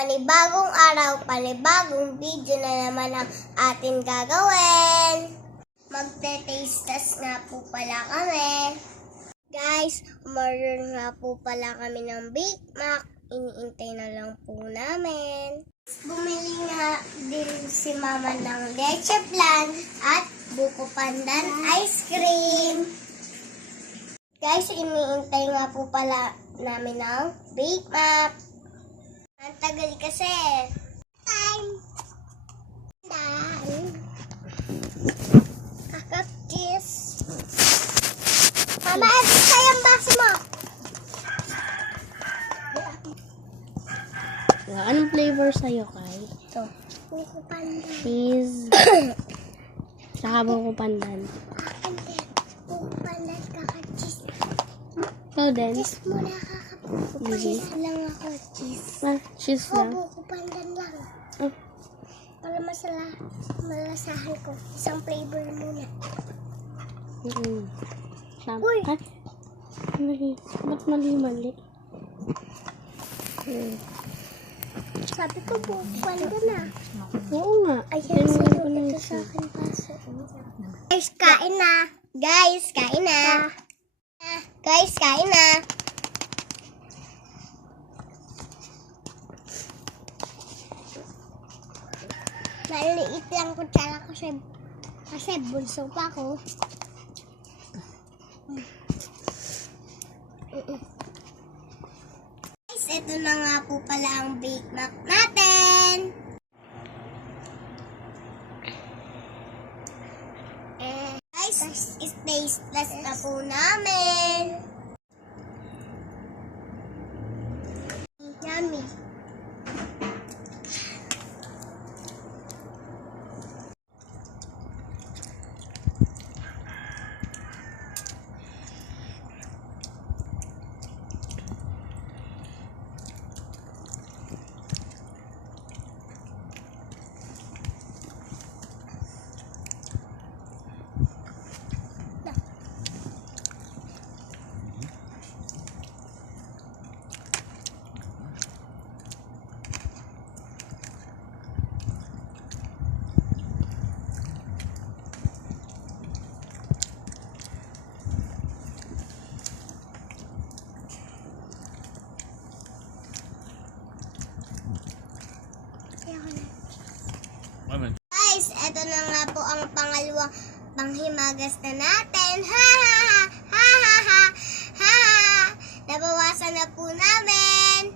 panibagong araw, panibagong video na naman ang atin gagawin. Magte-taste test nga po pala kami. Guys, umorder nga po pala kami ng Big Mac. Iniintay na lang po namin. Bumili nga din si Mama ng leche flan at buko pandan ice cream. Guys, iniintay nga po pala namin ng Big Mac. Ang tagal kasi. Time. Kakakis. Mama, edit kayo ang baso mo. Anong flavor sa'yo, Kai? Ito. Buko pandan. Cheese. Saka buko pandan. Akin din. Buko pandan, kakakis. Ikaw din? Cheese muna, kakakis lang ako. Cheese. Cheese O, lang. buko pandan lang. Oh. Para malasahan ko. Isang flavor muna. Uy! Ay! Mali. Ba't mali? Sabi ko buko pandan na. Oo nga. Ayan sa'yo. Ito sa akin paso. Guys, kain na. Guys, kain na. Guys, kain na. Maliit lang kutsara ko kasi bunso pa ako. Guys, ito na nga po pala ang Big Mac natin. Guys, is-tasteless na po namin. Yummy. Guys, eto na nga po ang pangalawang panghimagas na natin. Ha ha ha! Ha ha ha! Ha ha! Nabawasan na po namin.